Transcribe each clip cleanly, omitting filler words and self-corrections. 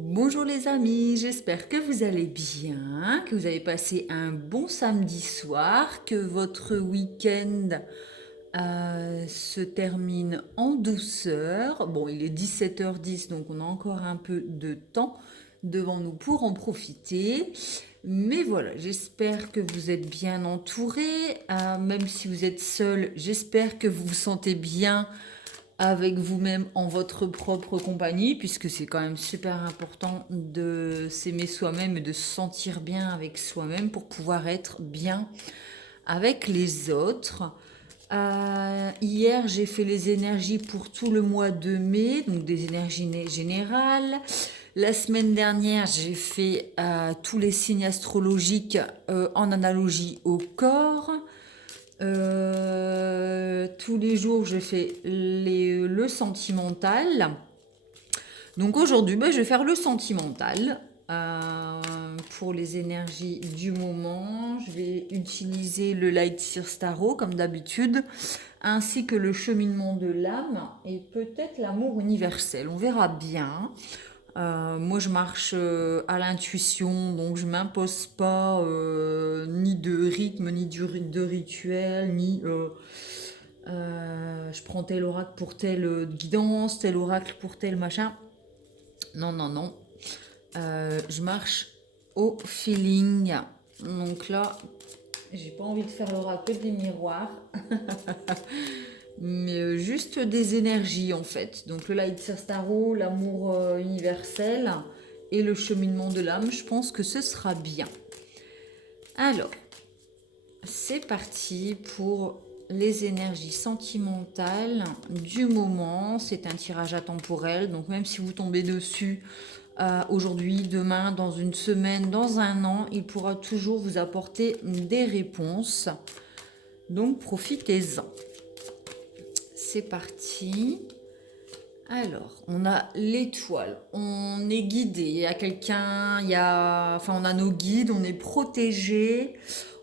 Bonjour les amis, j'espère que vous allez bien, que vous avez passé un bon samedi soir, que votre week-end se termine en douceur. Bon, il est 17h10, donc on a encore un peu de temps devant nous pour en profiter. Mais voilà, j'espère que vous êtes bien entourés, même si vous êtes seul, j'espère que vous vous sentez bien avec vous-même en votre propre compagnie, puisque c'est quand même super important de s'aimer soi-même et de se sentir bien avec soi-même pour pouvoir être bien avec les autres. Hier, j'ai fait les énergies pour tout le mois de mai, donc des énergies générales. La semaine dernière, j'ai fait tous les signes astrologiques en analogie au corps. Tous les jours, je fais le sentimental. Donc aujourd'hui, je vais faire le sentimental pour les énergies du moment. Je vais utiliser le Light Sears Tarot comme d'habitude, ainsi que le cheminement de l'âme et peut-être l'amour universel. On verra bien. Moi, je marche à l'intuition, donc je m'impose pas ni de rythme, ni de rituel, ni je prends tel oracle pour telle guidance, tel oracle pour tel machin. Non, non, non. Je marche au feeling. Donc là, j'ai pas envie de faire l'oracle des miroirs. Mais juste des énergies en fait. Donc le Light Sears Tarot, l'amour universel et le cheminement de l'âme, je pense que ce sera bien. Alors, c'est parti pour les énergies sentimentales du moment. C'est un tirage atemporel, donc même si vous tombez dessus aujourd'hui, demain, dans une semaine, dans un an, il pourra toujours vous apporter des réponses. Donc profitez-en. C'est parti. Alors, on a l'étoile, on est guidé, il y a quelqu'un, on a nos guides, on est protégé,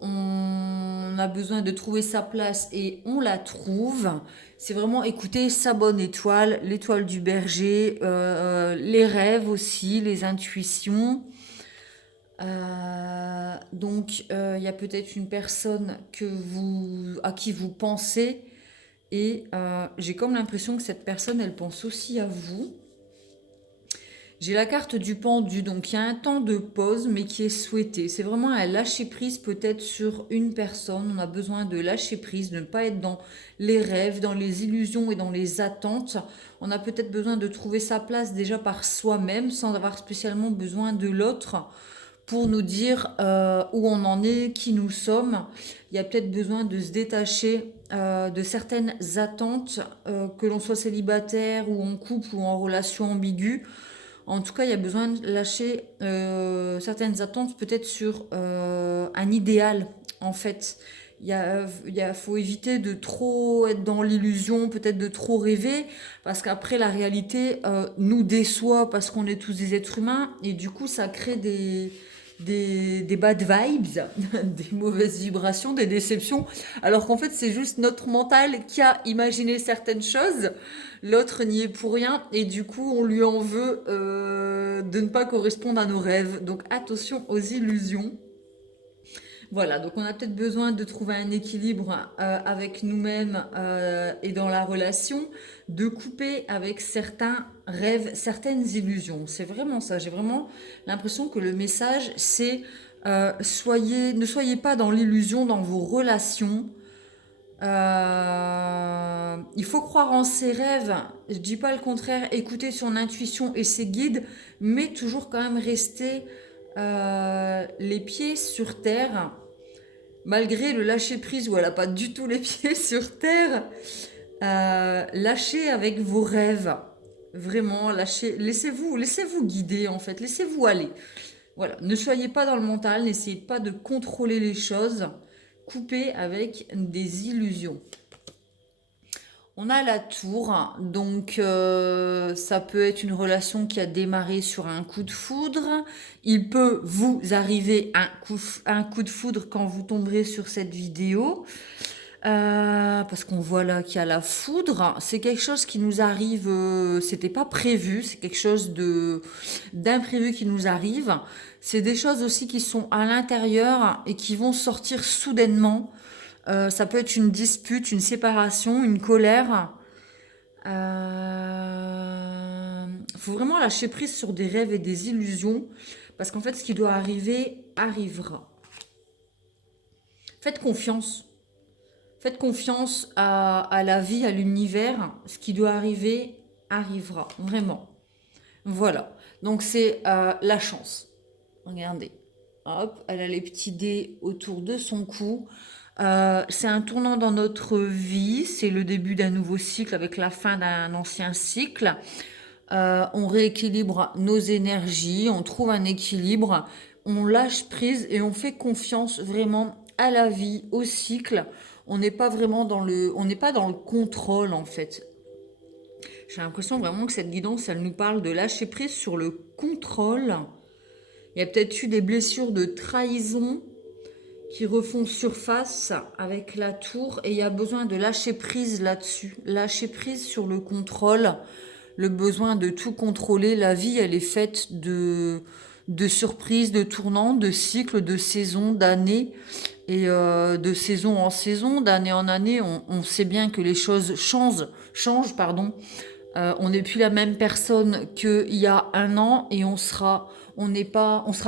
on a besoin de trouver sa place et on la trouve. C'est vraiment écouter sa bonne étoile, l'étoile du berger, les rêves aussi, les intuitions. Il y a peut-être une personne à qui vous pensez et j'ai comme l'impression que cette personne, elle pense aussi à vous. J'ai la carte du pendu, donc il y a un temps de pause, mais qui est souhaité. C'est vraiment un lâcher-prise peut-être sur une personne. On a besoin de lâcher prise, de ne pas être dans les rêves, dans les illusions et dans les attentes. On a peut-être besoin de trouver sa place déjà par soi-même, sans avoir spécialement besoin de l'autre pour nous dire où on en est, qui nous sommes. Il y a peut-être besoin de se détacher de certaines attentes, que l'on soit célibataire ou en couple ou en relation ambiguë. En tout cas, il y a besoin de lâcher certaines attentes peut-être sur un idéal, en fait. Faut éviter de trop être dans l'illusion, peut-être de trop rêver, parce qu'après, la réalité nous déçoit parce qu'on est tous des êtres humains, et du coup, ça crée des bad vibes, des mauvaises vibrations, des déceptions, alors qu'en fait, c'est juste notre mental qui a imaginé certaines choses. L'autre n'y est pour rien et du coup on lui en veut de ne pas correspondre à nos rêves. Donc attention aux illusions. Voilà, donc on a peut-être besoin de trouver un équilibre avec nous-mêmes et dans la relation, de couper avec certains rêves, certaines illusions. C'est vraiment ça. J'ai vraiment l'impression que le message c'est ne soyez pas dans l'illusion dans vos relations. Il faut croire en ses rêves, je dis pas le contraire, écouter son intuition et ses guides, mais toujours quand même rester les pieds sur terre, malgré le lâcher prise où elle n'a pas du tout les pieds sur terre. Lâchez avec vos rêves, vraiment lâchez, laissez-vous guider en fait, laissez-vous aller. Voilà, ne soyez pas dans le mental, n'essayez pas de contrôler les choses, coupez avec des illusions. On a la tour, donc ça peut être une relation qui a démarré sur un coup de foudre. Il peut vous arriver un coup de foudre quand vous tomberez sur cette vidéo. Parce qu'on voit là qu'il y a la foudre. C'est quelque chose qui nous arrive, c'était pas prévu, c'est quelque chose de d'imprévu qui nous arrive. C'est des choses aussi qui sont à l'intérieur et qui vont sortir soudainement. Ça peut être une dispute, une séparation, une colère. Faut vraiment lâcher prise sur des rêves et des illusions, parce qu'en fait, ce qui doit arriver arrivera. Faites confiance. Faites confiance à la vie, à l'univers. Ce qui doit arriver arrivera, vraiment. Voilà. Donc c'est la chance. Regardez. Hop, elle a les petits dés autour de son cou. C'est un tournant dans notre vie. C'est le début d'un nouveau cycle avec la fin d'un ancien cycle. On rééquilibre nos énergies, on trouve un équilibre, on lâche prise et on fait confiance vraiment à la vie, au cycle. On n'est pas vraiment on n'est pas dans le contrôle en fait. J'ai l'impression vraiment que cette guidance, elle nous parle de lâcher prise sur le contrôle. Il y a peut-être eu des blessures de trahison qui refont surface avec la tour et il y a besoin de lâcher prise là-dessus. Lâcher prise sur le contrôle, le besoin de tout contrôler. La vie, elle est faite de surprises, de tournants, de cycles, de saisons, d'années. Et de saison en saison, d'année en année, on sait bien que les choses changent, pardon. On n'est plus la même personne qu'il y a un an et on sera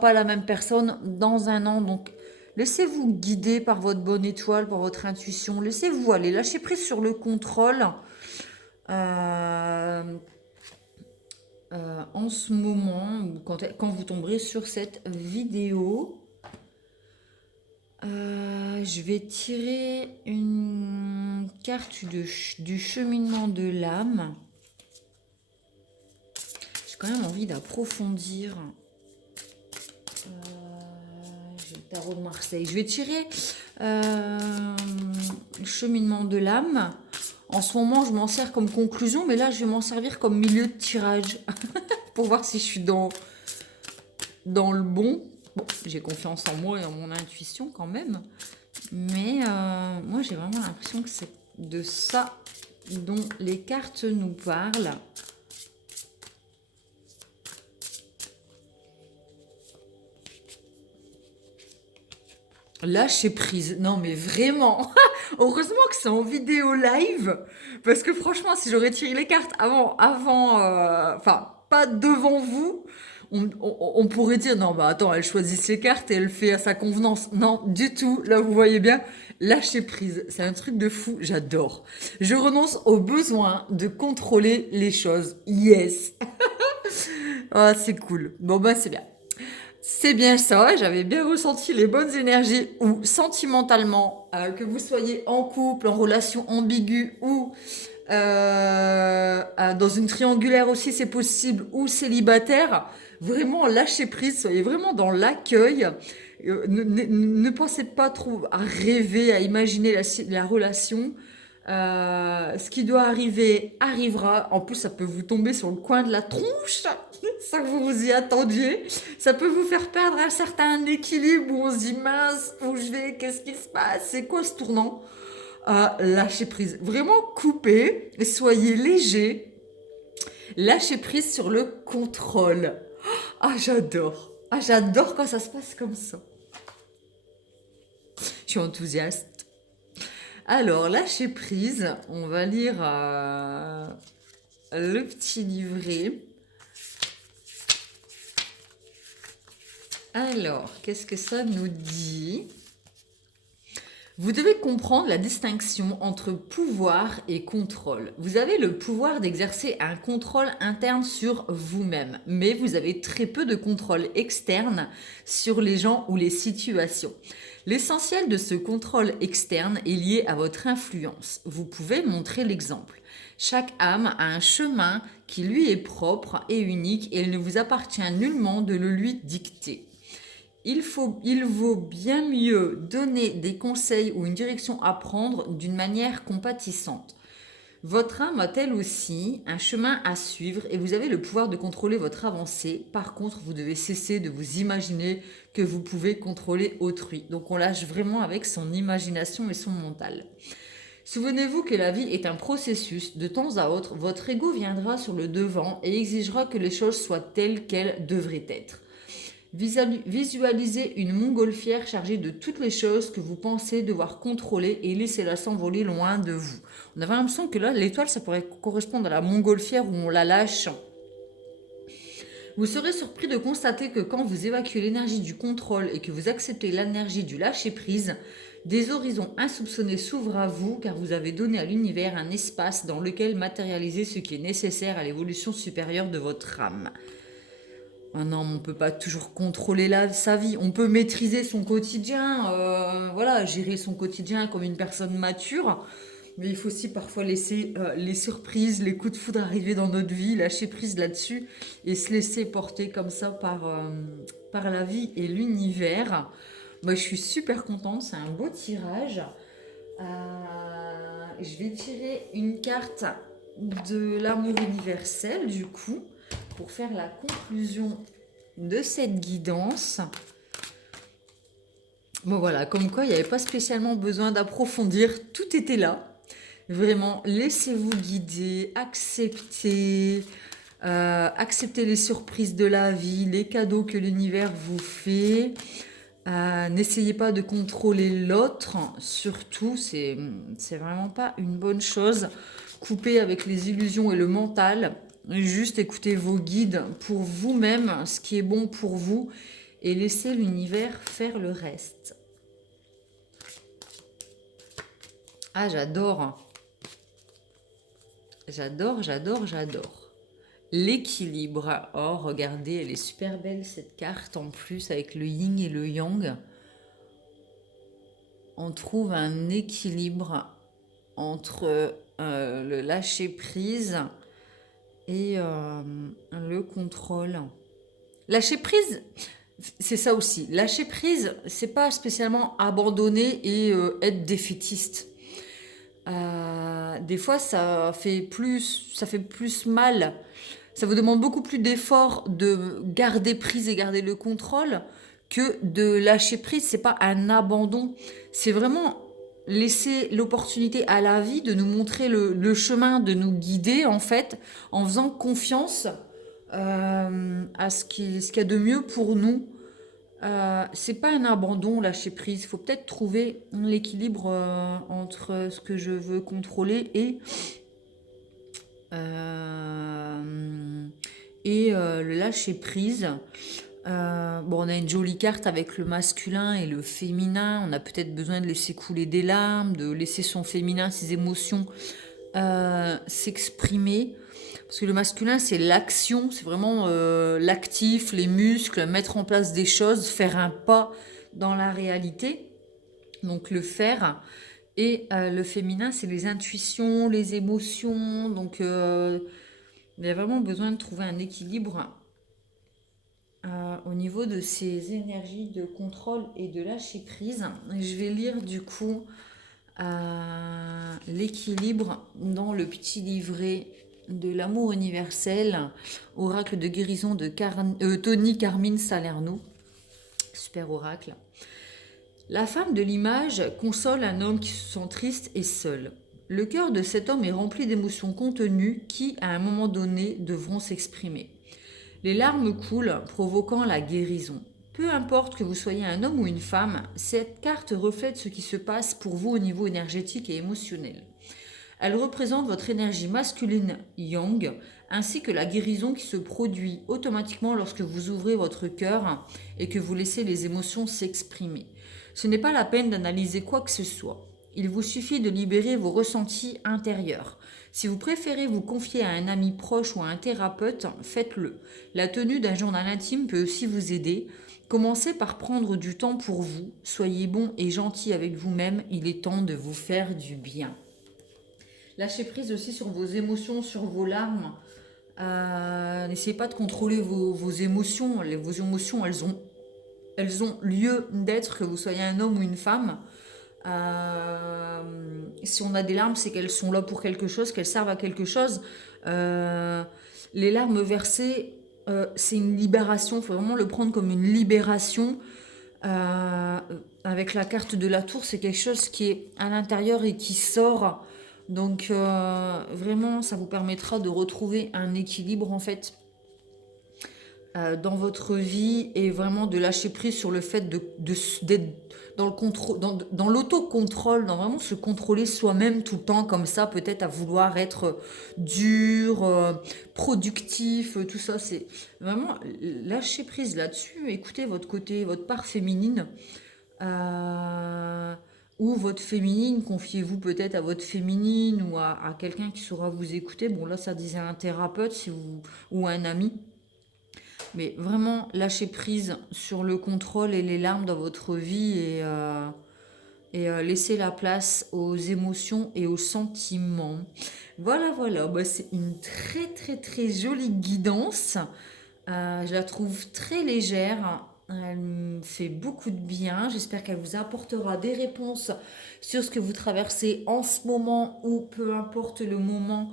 pas la même personne dans un an. Donc, laissez-vous guider par votre bonne étoile, par votre intuition. Laissez-vous aller, lâchez prise sur le contrôle. Euh, en ce moment, quand vous tomberez sur cette vidéo, je vais tirer une carte du cheminement de l'âme. J'ai quand même envie d'approfondir. J'ai le tarot de Marseille. Je vais tirer le cheminement de l'âme. En ce moment, je m'en sers comme conclusion, mais là, je vais m'en servir comme milieu de tirage pour voir si je suis dans le bon. Bon, j'ai confiance en moi et en mon intuition quand même. Mais moi, j'ai vraiment l'impression que c'est de ça dont les cartes nous parlent. Lâcher prise. Non, mais vraiment. Heureusement que c'est en vidéo live. Parce que franchement, si j'aurais tiré les cartes enfin, pas devant vous, on pourrait dire, non, bah attends, elle choisit ses cartes et elle fait à sa convenance. Non, du tout. Là, vous voyez bien, lâcher prise. C'est un truc de fou. J'adore. Je renonce au besoin de contrôler les choses. Yes. Ah, c'est cool. Bon, bah, c'est bien. C'est bien ça, j'avais bien ressenti les bonnes énergies ou sentimentalement, que vous soyez en couple, en relation ambiguë ou dans une triangulaire aussi c'est possible ou célibataire, vraiment lâchez prise, soyez vraiment dans l'accueil. Ne pensez pas trop à rêver, à imaginer la relation. Ce qui doit arriver arrivera. En plus, ça peut vous tomber sur le coin de la tronche, sans que vous vous y attendiez. Ça peut vous faire perdre un certain équilibre où on se dit mince, où je vais, qu'est-ce qui se passe, c'est quoi ce tournant? Lâchez prise. Vraiment coupez, soyez léger. Lâchez prise sur le contrôle. Ah, j'adore. Ah, j'adore quand ça se passe comme ça. Je suis enthousiaste. Alors, lâcher prise, on va lire le petit livret. Alors, qu'est-ce que ça nous dit? Vous devez comprendre la distinction entre pouvoir et contrôle. Vous avez le pouvoir d'exercer un contrôle interne sur vous-même, mais vous avez très peu de contrôle externe sur les gens ou les situations. L'essentiel de ce contrôle externe est lié à votre influence. Vous pouvez montrer l'exemple. Chaque âme a un chemin qui lui est propre et unique et il ne vous appartient nullement de le lui dicter. Il vaut bien mieux donner des conseils ou une direction à prendre d'une manière compatissante. Votre âme a elle aussi un chemin à suivre et vous avez le pouvoir de contrôler votre avancée. Par contre, vous devez cesser de vous imaginer que vous pouvez contrôler autrui. Donc on lâche vraiment avec son imagination et son mental. Souvenez-vous que la vie est un processus. De temps à autre, votre ego viendra sur le devant et exigera que les choses soient telles qu'elles devraient être. Visualisez une montgolfière chargée de toutes les choses que vous pensez devoir contrôler et laissez-la s'envoler loin de vous. On avait l'impression que là, l'étoile, ça pourrait correspondre à la montgolfière où on la lâche. Vous serez surpris de constater que quand vous évacuez l'énergie du contrôle et que vous acceptez l'énergie du lâcher-prise, des horizons insoupçonnés s'ouvrent à vous car vous avez donné à l'univers un espace dans lequel matérialiser ce qui est nécessaire à l'évolution supérieure de votre âme. Ah non, on ne peut pas toujours contrôler sa vie. On peut maîtriser son quotidien, voilà, gérer son quotidien comme une personne mature. Mais il faut aussi parfois laisser les surprises, les coups de foudre arriver dans notre vie, lâcher prise là-dessus et se laisser porter comme ça par la vie et l'univers. Moi, je suis super contente, c'est un beau tirage. Je vais tirer une carte de l'amour universel, du coup, pour faire la conclusion de cette guidance. Bon voilà, comme quoi il n'y avait pas spécialement besoin d'approfondir, tout était là. Vraiment, laissez-vous guider, acceptez les surprises de la vie, les cadeaux que l'univers vous fait. N'essayez pas de contrôler l'autre, surtout, c'est vraiment pas une bonne chose. Coupez avec les illusions et le mental. Juste écoutez vos guides pour vous-même, ce qui est bon pour vous, et laissez l'univers faire le reste. Ah, j'adore. J'adore, j'adore, j'adore. L'équilibre. Oh, regardez, elle est super belle cette carte en plus avec le yin et le yang. On trouve un équilibre entre le lâcher prise et le contrôle. Lâcher prise, c'est ça aussi. Lâcher prise, c'est pas spécialement abandonner et être défaitiste. Des fois, ça fait plus mal. Ça vous demande beaucoup plus d'efforts de garder prise et garder le contrôle que de lâcher prise. C'est pas un abandon. C'est vraiment laisser l'opportunité à la vie de nous montrer le chemin, de nous guider en fait, en faisant confiance à ce qu'il y a de mieux pour nous. C'est pas un abandon, lâcher prise. Il faut peut-être trouver l'équilibre entre ce que je veux contrôler et le lâcher prise. Bon, on a une jolie carte avec le masculin et le féminin. On a peut-être besoin de laisser couler des larmes, de laisser son féminin, ses émotions s'exprimer. Parce que le masculin, c'est l'action, c'est vraiment l'actif, les muscles, mettre en place des choses, faire un pas dans la réalité. Donc le faire. Et le féminin, c'est les intuitions, les émotions. Donc il y a vraiment besoin de trouver un équilibre au niveau de ces énergies de contrôle et de lâcher prise. Je vais lire du coup l'équilibre dans le petit livret de l'amour universel, oracle de guérison de Tony Carmine Salerno. Super oracle. La femme de l'image console un homme qui se sent triste et seul. Le cœur de cet homme est rempli d'émotions contenues qui, à un moment donné, devront s'exprimer. Les larmes coulent, provoquant la guérison. Peu importe que vous soyez un homme ou une femme, cette carte reflète ce qui se passe pour vous au niveau énergétique et émotionnel. Elle représente votre énergie masculine yang, ainsi que la guérison qui se produit automatiquement lorsque vous ouvrez votre cœur et que vous laissez les émotions s'exprimer. Ce n'est pas la peine d'analyser quoi que ce soit. Il vous suffit de libérer vos ressentis intérieurs. Si vous préférez vous confier à un ami proche ou à un thérapeute, faites-le. La tenue d'un journal intime peut aussi vous aider. Commencez par prendre du temps pour vous. Soyez bon et gentil avec vous-même. Il est temps de vous faire du bien. Lâchez prise aussi sur vos émotions, sur vos larmes. N'essayez pas de contrôler vos émotions. Vos émotions, elles ont lieu d'être, que vous soyez un homme ou une femme. Si on a des larmes, c'est qu'elles sont là pour quelque chose, qu'elles servent à quelque chose. Euh, les larmes versées, c'est une libération. Il faut vraiment le prendre comme une libération. Euh, avec la carte de la tour, c'est quelque chose qui est à l'intérieur et qui sort. Donc vraiment, ça vous permettra de retrouver un équilibre en fait dans votre vie et vraiment de lâcher prise sur le fait d'être dans le contrôle, dans l'autocontrôle, dans vraiment se contrôler soi-même tout le temps comme ça, peut-être à vouloir être dur, productif, tout ça, c'est vraiment lâcher prise là-dessus, écoutez votre côté, votre part féminine. euh, ou votre féminine, confiez-vous peut-être à votre féminine ou à quelqu'un qui saura vous écouter. Bon là ça disait un thérapeute si vous, ou un ami. Mais vraiment, lâchez prise sur le contrôle et les larmes dans votre vie et laissez la place aux émotions et aux sentiments. Voilà, voilà, bah, c'est une très très très jolie guidance. Je la trouve très légère. Elle me fait beaucoup de bien. J'espère qu'elle vous apportera des réponses sur ce que vous traversez en ce moment ou peu importe le moment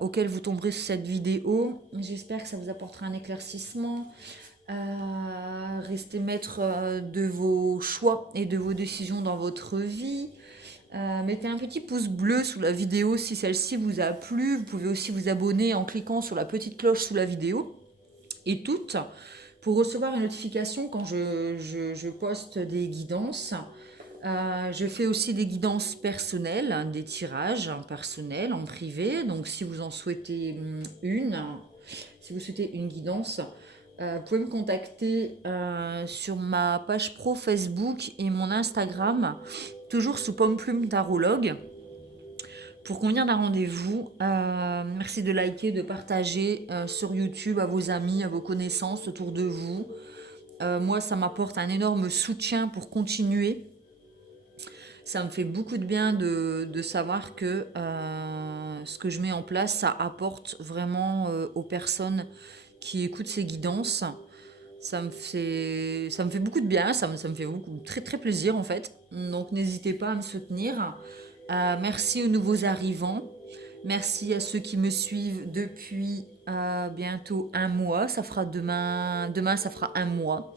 auquel vous tomberez sur cette vidéo. J'espère que ça vous apportera un éclaircissement. Restez maître de vos choix et de vos décisions dans votre vie. Mettez un petit pouce bleu sous la vidéo si celle-ci vous a plu. Vous pouvez aussi vous abonner en cliquant sur la petite cloche sous la vidéo. Et toutes, pour recevoir une notification quand je poste des guidances. Je fais aussi des guidances personnelles, hein, des tirages personnels en privé. Donc si vous en souhaitez si vous souhaitez une guidance, vous pouvez me contacter sur ma page pro Facebook et mon Instagram, toujours sous Pomme Plume Tarologue, pour convenir d'un rendez-vous. Merci de liker, de partager sur YouTube à vos amis, à vos connaissances autour de vous. Moi, ça m'apporte un énorme soutien pour continuer. Ça me fait beaucoup de bien de savoir que ce que je mets en place, ça apporte vraiment aux personnes qui écoutent ces guidances. Ça me fait beaucoup de bien, ça me fait beaucoup, très très plaisir en fait. Donc n'hésitez pas à me soutenir. Merci aux nouveaux arrivants. Merci à ceux qui me suivent depuis bientôt un mois. Ça fera demain ça fera un mois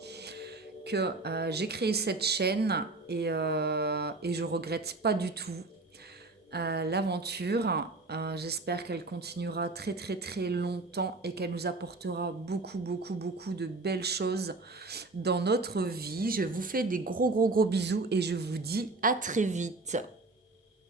que j'ai créé cette chaîne et je regrette pas du tout l'aventure. J'espère qu'elle continuera très très très longtemps et qu'elle nous apportera beaucoup beaucoup beaucoup de belles choses dans notre vie. Je vous fais des gros gros gros bisous et je vous dis à très vite.